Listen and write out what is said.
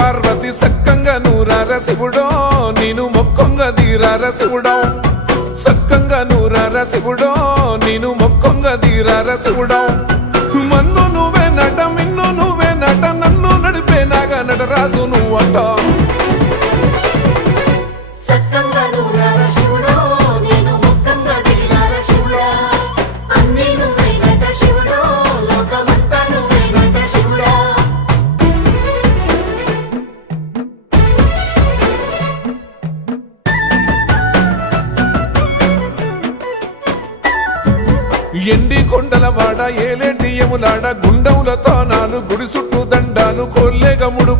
పార్వతి సక్కంగా నూరార శివుడో నేను మొక్కొంగ దీరార శివుడో సక్కంగా నూరార శివుడో నేను మొక్కొంగ దీరార శివుడో మన్ను నువ్వే నట మిన్ను నువ్వే నట నన్ను నడిపే నాగా నటరాజు నువ్వట ఎండి కొండలవాడ ఏలేటి యములాడ గుండములతో నాలు గుడి చుట్టూ దండాలు కొల్లేగముడు